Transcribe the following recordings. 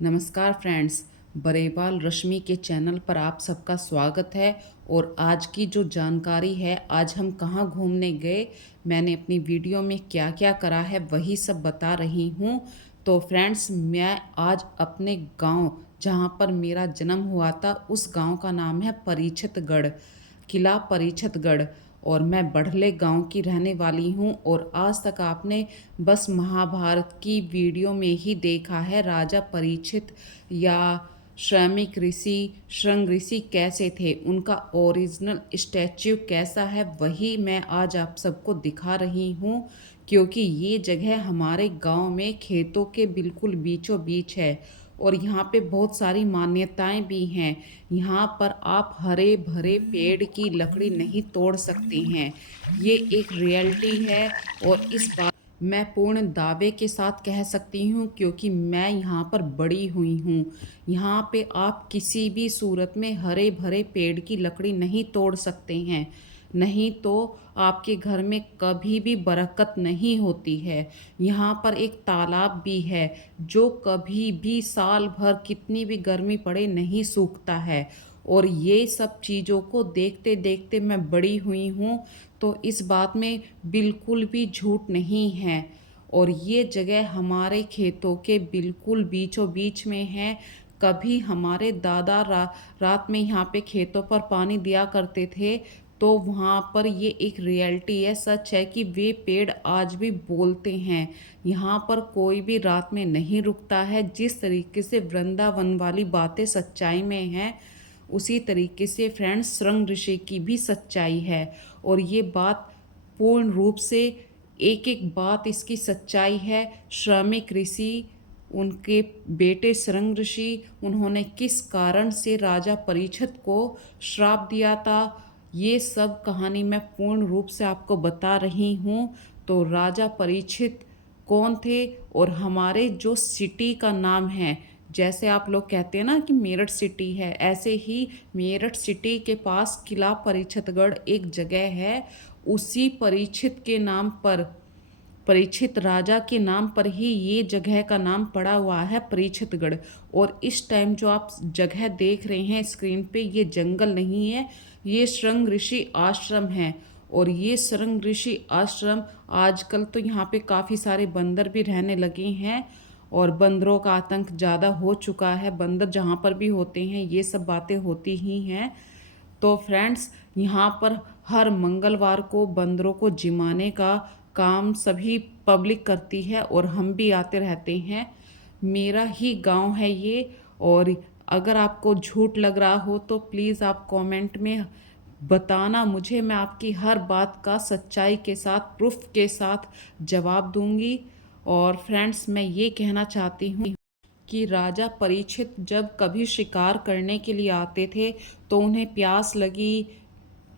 नमस्कार फ्रेंड्स, बरेबाल रश्मि के चैनल पर आप सबका स्वागत है। और आज की जो जानकारी है, आज हम कहाँ घूमने गए, मैंने अपनी वीडियो में क्या क्या करा है वही सब बता रही हूँ। तो फ्रेंड्स, मैं आज अपने गांव जहाँ पर मेरा जन्म हुआ था उस गांव का नाम है परीक्षितगढ़, किला परीक्षितगढ़। और मैं बढ़ले गांव की रहने वाली हूं। और आज तक आपने बस महाभारत की वीडियो में ही देखा है राजा परीक्षित या श्रमिक ऋषि, श्रृंग ऋषि कैसे थे, उनका ओरिजिनल स्टैच्यू कैसा है, वही मैं आज आप सबको दिखा रही हूँ। क्योंकि ये जगह हमारे गांव में खेतों के बिल्कुल बीचों बीच है और यहाँ पे बहुत सारी मान्यताएं भी हैं। यहाँ पर आप हरे भरे पेड़ की लकड़ी नहीं तोड़ सकते हैं, ये एक रियलिटी है। और इस बात मैं पूर्ण दावे के साथ कह सकती हूँ क्योंकि मैं यहाँ पर बड़ी हुई हूँ। यहाँ पे आप किसी भी सूरत में हरे भरे पेड़ की लकड़ी नहीं तोड़ सकते हैं, नहीं तो आपके घर में कभी भी बरकत नहीं होती है। यहाँ पर एक तालाब भी है जो कभी भी साल भर कितनी भी गर्मी पड़े नहीं सूखता है। और ये सब चीज़ों को देखते देखते मैं बड़ी हुई हूँ, तो इस बात में बिल्कुल भी झूठ नहीं है। और ये जगह हमारे खेतों के बिल्कुल बीचों बीच में है। कभी हमारे दादा रात में यहाँ पे खेतों पर पानी दिया करते थे, तो वहाँ पर ये एक रियलिटी है, सच है कि वे पेड़ आज भी बोलते हैं। यहाँ पर कोई भी रात में नहीं रुकता है। जिस तरीके से वृंदावन वाली बातें सच्चाई में हैं, उसी तरीके से फ्रेंड्स श्रृंग ऋषि की भी सच्चाई है। और ये बात पूर्ण रूप से एक एक बात इसकी सच्चाई है। श्रमिक ऋषि, उनके बेटे श्रृंग ऋषि, उन्होंने किस कारण से राजा परीक्षित को श्राप दिया था, ये सब कहानी मैं पूर्ण रूप से आपको बता रही हूँ। तो राजा परीक्षित कौन थे, और हमारे जो सिटी का नाम है, जैसे आप लोग कहते हैं ना कि मेरठ सिटी है, ऐसे ही मेरठ सिटी के पास किला परीक्षितगढ़ एक जगह है। उसी परीक्षित के नाम पर, परीक्षित राजा के नाम पर ही ये जगह का नाम पड़ा हुआ है परीक्षितगढ़। और इस टाइम जो आप जगह देख रहे हैं स्क्रीन पे, ये जंगल नहीं है, ये श्रृंग ऋषि आश्रम है। और ये श्रृंग ऋषि आश्रम, आजकल तो यहाँ पे काफ़ी सारे बंदर भी रहने लगे हैं और बंदरों का आतंक ज़्यादा हो चुका है। बंदर जहाँ पर भी होते हैं ये सब बातें होती ही हैं। तो फ्रेंड्स, यहाँ पर हर मंगलवार को बंदरों को जिमाने का काम सभी पब्लिक करती है और हम भी आते रहते हैं। मेरा ही गांव है ये। और अगर आपको झूठ लग रहा हो तो प्लीज़ आप कमेंट में बताना मुझे, मैं आपकी हर बात का सच्चाई के साथ, प्रूफ के साथ जवाब दूंगी। और फ्रेंड्स, मैं ये कहना चाहती हूँ कि राजा परीक्षित जब कभी शिकार करने के लिए आते थे तो उन्हें प्यास लगी,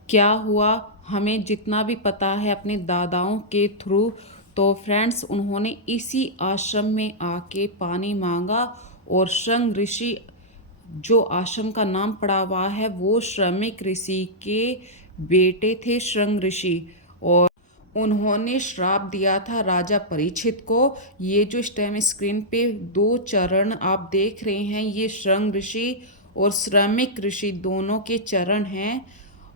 क्या हुआ, हमें जितना भी पता है अपने दादाओं के थ्रू, तो फ्रेंड्स उन्होंने इसी आश्रम में आके पानी मांगा। और श्रृंग ऋषि, जो आश्रम का नाम पड़ा हुआ है, वो श्रमिक ऋषि के बेटे थे श्रृंग ऋषि। और उन्होंने श्राप दिया था राजा परीक्षित को। ये जो इस टाइम स्क्रीन पे दो चरण आप देख रहे हैं, ये श्रृंग ऋषि और श्रमिक ऋषि दोनों के चरण हैं।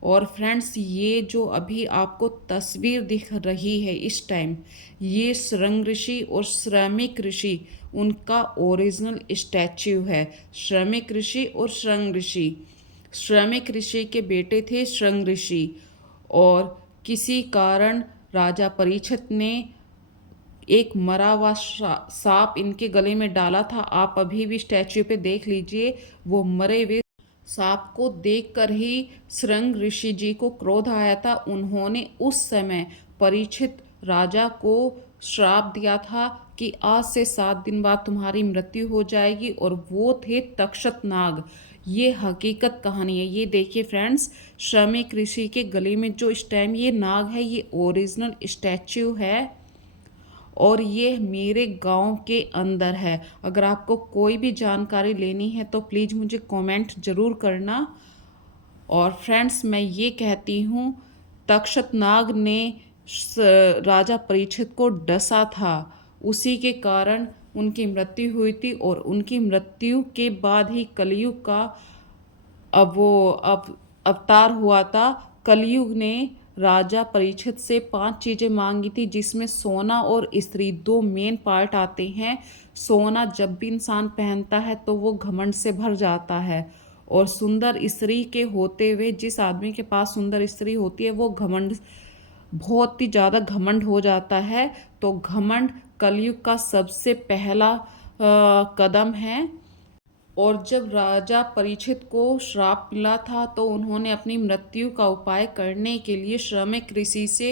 और फ्रेंड्स, ये जो अभी आपको तस्वीर दिख रही है इस टाइम, ये श्रृंग ऋषि और श्रमिक ऋषि, उनका ओरिजिनल स्टैच्यू है। श्रमिक ऋषि और श्रृंग ऋषि, श्रमिक ऋषि के बेटे थे श्रृंग ऋषि। और किसी कारण राजा परीक्षित ने एक मरा हुआ सांप इनके गले में डाला था। आप अभी भी स्टैच्यू पे देख लीजिए, वो मरे हुए सांप को देखकर ही श्रृंग ऋषि जी को क्रोध आया था। उन्होंने उस समय परीक्षित राजा को श्राप दिया था कि आज से 7 दिन बाद तुम्हारी मृत्यु हो जाएगी। और वो थे तक्षत नाग। ये हकीकत कहानी है। ये देखिए फ्रेंड्स, श्रमिक ऋषि के गले में जो इस टाइम ये नाग है, ये ओरिजिनल स्टैच्यू है और ये मेरे गांव के अंदर है। अगर आपको कोई भी जानकारी लेनी है तो प्लीज़ मुझे कमेंट ज़रूर करना। और फ्रेंड्स, मैं ये कहती हूँ, तक्षत नाग ने राजा परीक्षित को डसा था, उसी के कारण उनकी मृत्यु हुई थी और उनकी मृत्यु के बाद ही कलयुग का अब अवतार हुआ था। कलयुग ने राजा परीक्षित से 5 चीज़ें मांगी थी, जिसमें सोना और स्त्री दो मेन पार्ट आते हैं। सोना जब भी इंसान पहनता है तो वो घमंड से भर जाता है, और सुंदर स्त्री के होते हुए, जिस आदमी के पास सुंदर स्त्री होती है वो घमंड, बहुत ही ज़्यादा घमंड हो जाता है। तो घमंड कलयुग का सबसे पहला कदम है। और जब राजा परीक्षित को श्राप मिला था तो उन्होंने अपनी मृत्यु का उपाय करने के लिए श्रमिक ऋषि से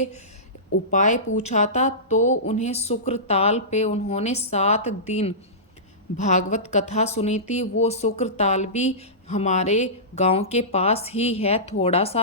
उपाय पूछा था। तो उन्हें शुक्र ताल पे उन्होंने 7 दिन भागवत कथा सुनी थी। वो शुक्र ताल भी हमारे गांव के पास ही है, थोड़ा सा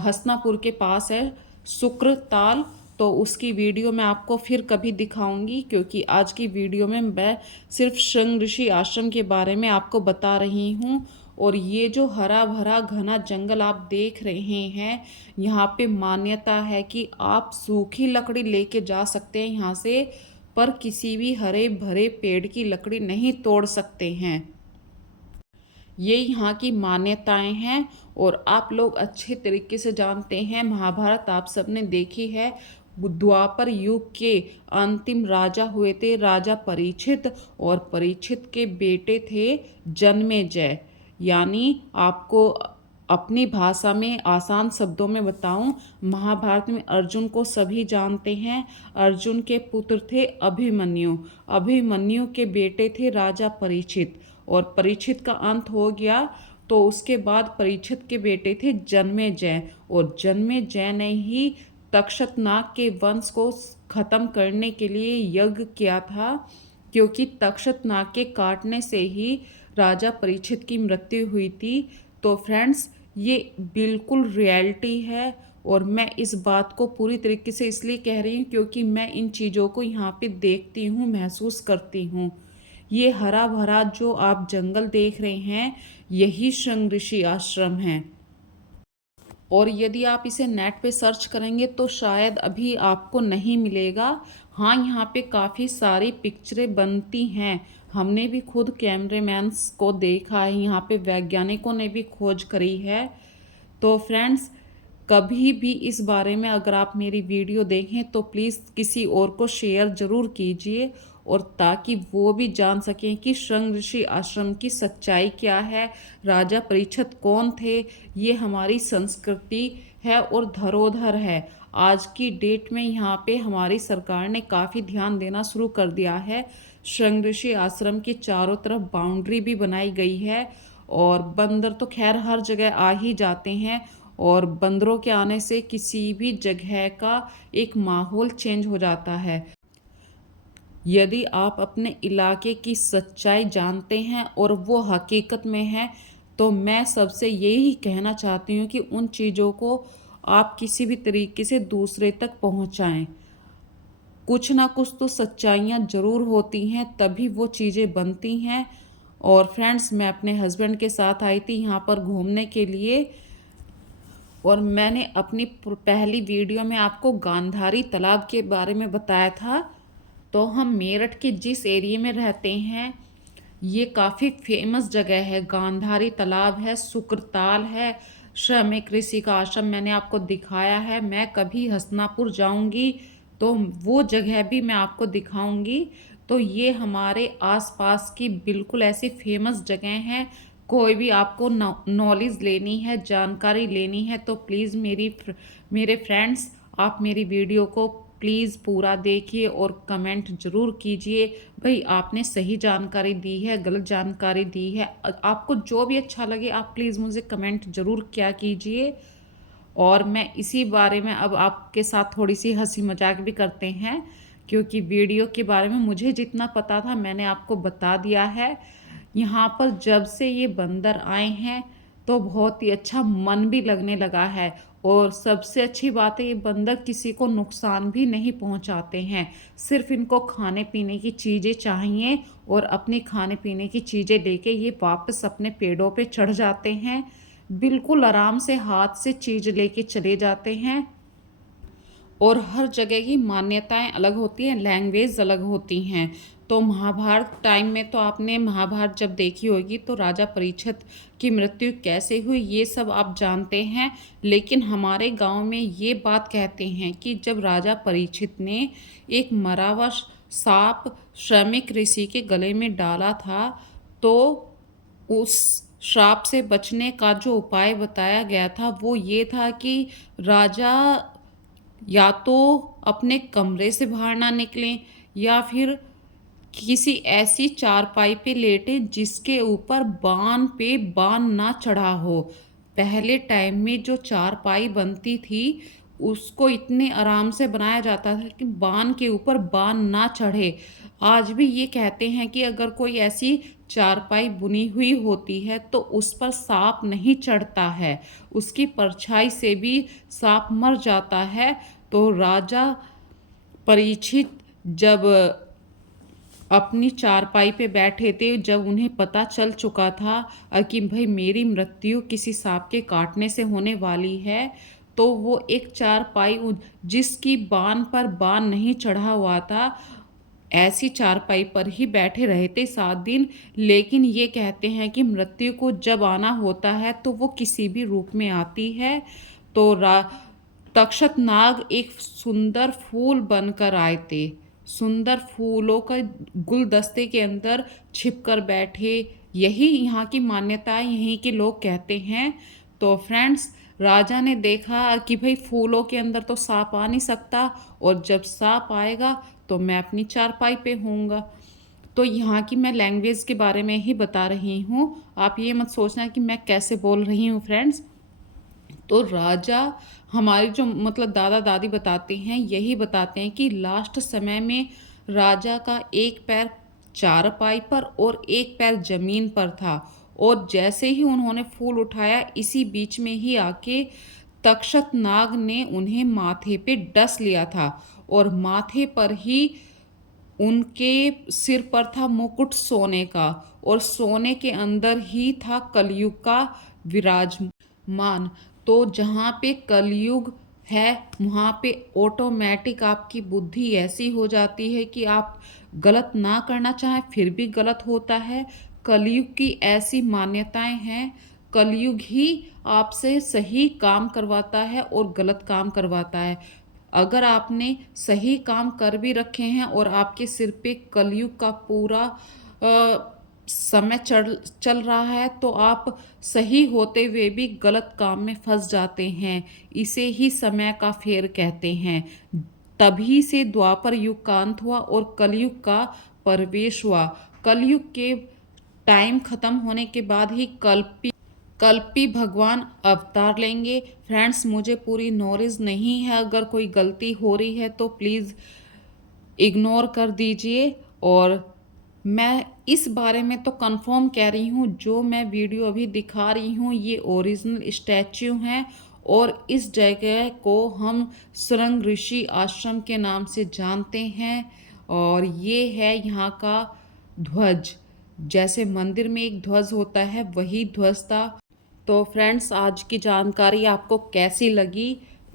हसनापुर के पास है शुक्र ताल। तो उसकी वीडियो मैं आपको फिर कभी दिखाऊंगी, क्योंकि आज की वीडियो में मैं सिर्फ शृंग ऋषि आश्रम के बारे में आपको बता रही हूँ। और ये जो हरा भरा घना जंगल आप देख रहे हैं, यहाँ पे मान्यता है कि आप सूखी लकड़ी लेके जा सकते हैं यहाँ से, पर किसी भी हरे भरे पेड़ की लकड़ी नहीं तोड़ सकते हैं। ये यहाँ की मान्यताएं हैं। और आप लोग अच्छे तरीके से जानते हैं, महाभारत आप सबने देखी है। द्वापर युग के अंतिम राजा हुए थे राजा परीक्षित, और परीक्षित के बेटे थे जन्मेजय। यानी आपको अपनी भाषा में आसान शब्दों में बताऊं, महाभारत में अर्जुन को सभी जानते हैं। अर्जुन के पुत्र थे अभिमन्यु। अभिमन्यु के बेटे थे राजा परीक्षित, और परीक्षित का अंत हो गया तो उसके बाद परीक्षित के बेटे थे जन्मेजय, और जन्मेजय ने ही तक्षतनाग के वंश को खत्म करने के लिए यज्ञ किया था, क्योंकि तक्षतनाग के काटने से ही राजा परीक्षित की मृत्यु हुई थी। तो फ्रेंड्स, ये बिल्कुल रियलिटी है, और मैं इस बात को पूरी तरीके से इसलिए कह रही हूँ क्योंकि मैं इन चीज़ों को यहाँ पे देखती हूँ, महसूस करती हूँ। ये हरा भरा जो आप जंगल देख रहे हैं, यही शृंग ऋषि आश्रम है। और यदि आप इसे नेट पे सर्च करेंगे तो शायद अभी आपको नहीं मिलेगा। हाँ, यहाँ पे काफ़ी सारी पिक्चरें बनती हैं। हमने भी खुद कैमरेमैन्स को देखा है, यहाँ पे वैज्ञानिकों ने भी खोज करी है। तो फ्रेंड्स, कभी भी इस बारे में अगर आप मेरी वीडियो देखें तो प्लीज़ किसी और को शेयर ज़रूर कीजिए, और ताकि वो भी जान सकें कि शृंग ऋषि आश्रम की सच्चाई क्या है, राजा परीक्षित कौन थे। ये हमारी संस्कृति है और धरोहर है। आज की डेट में यहाँ पे हमारी सरकार ने काफ़ी ध्यान देना शुरू कर दिया है। शृंग ऋषि आश्रम के चारों तरफ बाउंड्री भी बनाई गई है, और बंदर तो खैर हर जगह आ ही जाते हैं, और बंदरों के आने से किसी भी जगह का एक माहौल चेंज हो जाता है। यदि आप अपने इलाके की सच्चाई जानते हैं और वो हकीकत में है, तो मैं सबसे यही कहना चाहती हूँ कि उन चीज़ों को आप किसी भी तरीके से दूसरे तक पहुँचाएँ। कुछ ना कुछ तो सच्चाइयाँ ज़रूर होती हैं, तभी वो चीज़ें बनती हैं। और फ्रेंड्स, मैं अपने हस्बैंड के साथ आई थी यहाँ पर घूमने के लिए, और मैंने अपनी पहली वीडियो में आपको गांधारी तालाब के बारे में बताया था। तो हम मेरठ के जिस एरिया में रहते हैं, ये काफ़ी फेमस जगह है। गांधारी तालाब है, शुक्रताल है, श्रमिक ऋषि का आश्रम मैंने आपको दिखाया है। मैं कभी हसनापुर जाऊंगी तो वो जगह भी मैं आपको दिखाऊंगी। तो ये हमारे आसपास की बिल्कुल ऐसी फेमस जगह हैं। कोई भी आपको नॉलेज लेनी है, जानकारी लेनी है, तो प्लीज़ मेरे फ्रेंड्स, आप मेरी वीडियो को प्लीज़ पूरा देखिए और कमेंट ज़रूर कीजिए। भाई, आपने सही जानकारी दी है, गलत जानकारी दी है, आपको जो भी अच्छा लगे आप प्लीज़ मुझे कमेंट ज़रूर क्या कीजिए। और मैं इसी बारे में अब आपके साथ थोड़ी सी हंसी मजाक भी करते हैं, क्योंकि वीडियो के बारे में मुझे जितना पता था मैंने आपको बता दिया है। यहाँ पर जब से ये बंदर आए हैं तो बहुत ही अच्छा मन भी लगने लगा है, और सबसे अच्छी बात है ये बंदर किसी को नुकसान भी नहीं पहुँचाते हैं। सिर्फ इनको खाने पीने की चीज़ें चाहिए, और अपनी खाने पीने की चीज़ें लेके ये वापस अपने पेड़ों पे चढ़ जाते हैं। बिल्कुल आराम से हाथ से चीज़ लेके चले जाते हैं। और हर जगह की मान्यताएं अलग होती हैं, लैंग्वेज अलग होती हैं। तो महाभारत टाइम में तो आपने महाभारत जब देखी होगी तो राजा परीक्षित की मृत्यु कैसे हुई ये सब आप जानते हैं। लेकिन हमारे गांव में ये बात कहते हैं कि जब राजा परीक्षित ने एक मरा हुआ सांप श्रमिक ऋषि के गले में डाला था तो उस श्राप से बचने का जो उपाय बताया गया था वो ये था कि राजा या तो अपने कमरे से बाहर ना निकलें या फिर किसी ऐसी चारपाई पे लेटे जिसके ऊपर बान पे बान ना चढ़ा हो। पहले टाइम में जो चारपाई बनती थी उसको इतने आराम से बनाया जाता था कि बान के ऊपर बान ना चढ़े। आज भी ये कहते हैं कि अगर कोई ऐसी चारपाई बुनी हुई होती है तो उस पर सांप नहीं चढ़ता है, उसकी परछाई से भी सांप मर जाता है। तो राजा परीक्षित जब अपनी चारपाई पे बैठे थे, जब उन्हें पता चल चुका था कि भाई मेरी मृत्यु किसी सांप के काटने से होने वाली है, तो वो एक चारपाई जिसकी बान पर बान नहीं चढ़ा हुआ था, ऐसी चारपाई पर ही बैठे रहे थे 7 दिन। लेकिन ये कहते हैं कि मृत्यु को जब आना होता है तो वो किसी भी रूप में आती है। तो तक्षक नाग एक सुंदर फूल बनकर आए थे, सुंदर फूलों का गुलदस्ते के अंदर छिपकर बैठे। यही यहाँ की मान्यता है, यहीं के लोग कहते हैं। तो फ्रेंड्स, राजा ने देखा कि भाई फूलों के अंदर तो सांप आ नहीं सकता और जब सांप आएगा तो मैं अपनी चारपाई पे होऊंगा। तो यहाँ की मैं लैंग्वेज के बारे में ही बता रही हूँ, आप ये मत सोचना कि मैं कैसे बोल रही हूँ फ्रेंड्स। तो राजा हमारे जो मतलब दादा दादी बताते हैं, यही बताते हैं कि लास्ट समय में राजा का एक पैर चारपाई पर और एक पैर जमीन पर था। और जैसे ही उन्होंने फूल उठाया इसी बीच में ही आके तक्षक नाग ने उन्हें माथे पे डस लिया था और माथे पर ही उनके सिर पर था मुकुट सोने का और सोने के अंदर ही था कलयुग का विराजमान। तो जहाँ पे कलयुग है वहाँ पे ऑटोमेटिक आपकी बुद्धि ऐसी हो जाती है कि आप गलत ना करना चाहें फिर भी गलत होता है। कलयुग की ऐसी मान्यताएं हैं, कलयुग ही आपसे सही काम करवाता है और गलत काम करवाता है। अगर आपने सही काम कर भी रखे हैं और आपके सिर पे कलयुग का पूरा समय चल रहा है तो आप सही होते हुए भी गलत काम में फंस जाते हैं। इसे ही समय का फेर कहते हैं। तभी से द्वापर युग का अंत हुआ और कलयुग का प्रवेश हुआ। कलयुग के टाइम खत्म होने के बाद ही कल्पी भगवान अवतार लेंगे। फ्रेंड्स, मुझे पूरी नॉलेज नहीं है, अगर कोई गलती हो रही है तो प्लीज़ इग्नोर कर दीजिए। और मैं इस बारे में तो कंफर्म कह रही हूँ, जो मैं वीडियो अभी दिखा रही हूँ ये ओरिजिनल स्टैच्यू हैं और इस जगह को हम सुरंग ऋषि आश्रम के नाम से जानते हैं। और ये है यहाँ का ध्वज, जैसे मंदिर में एक ध्वज होता है वही ध्वज था। तो फ्रेंड्स, आज की जानकारी आपको कैसी लगी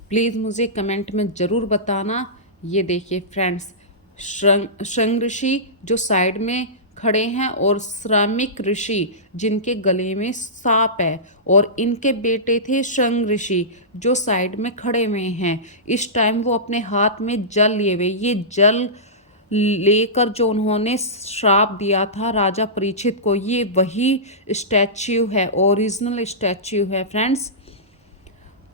प्लीज़ मुझे कमेंट में ज़रूर बताना। ये देखिए फ्रेंड्स, श्रृंग ऋषि जो साइड में खड़े हैं और श्रमिक ऋषि जिनके गले में सांप है और इनके बेटे थे श्रृंग ऋषि जो साइड में खड़े हुए हैं। इस टाइम वो अपने हाथ में जल लिए हुए, ये जल लेकर जो उन्होंने श्राप दिया था राजा परीक्षित को, ये वही स्टैच्यू है, ओरिजिनल स्टैच्यू है फ्रेंड्स।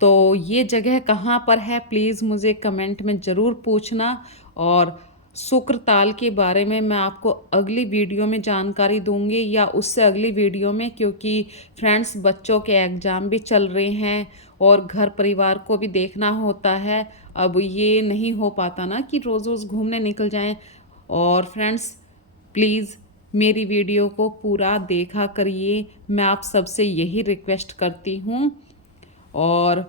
तो ये जगह कहाँ पर है प्लीज़ मुझे कमेंट में ज़रूर पूछना। और शुक्रताल के बारे में मैं आपको अगली वीडियो में जानकारी दूंगी या उससे अगली वीडियो में, क्योंकि फ्रेंड्स बच्चों के एग्ज़ाम भी चल रहे हैं और घर परिवार को भी देखना होता है। अब ये नहीं हो पाता ना कि रोज़ रोज़ घूमने निकल जाएं। और फ्रेंड्स प्लीज़ मेरी वीडियो को पूरा देखा करिए, मैं आप सबसे यही रिक्वेस्ट करती हूँ। और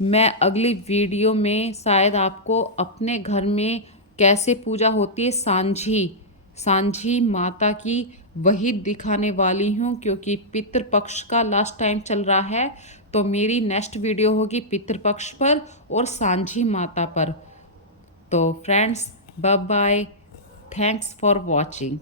मैं अगली वीडियो में शायद आपको अपने घर में कैसे पूजा होती है सांझी माता की वही दिखाने वाली हूँ, क्योंकि पितृपक्ष का लास्ट टाइम चल रहा है। तो मेरी नेक्स्ट वीडियो होगी पितृपक्ष पर और सांझी माता पर। तो friends bye bye. Thanks for watching.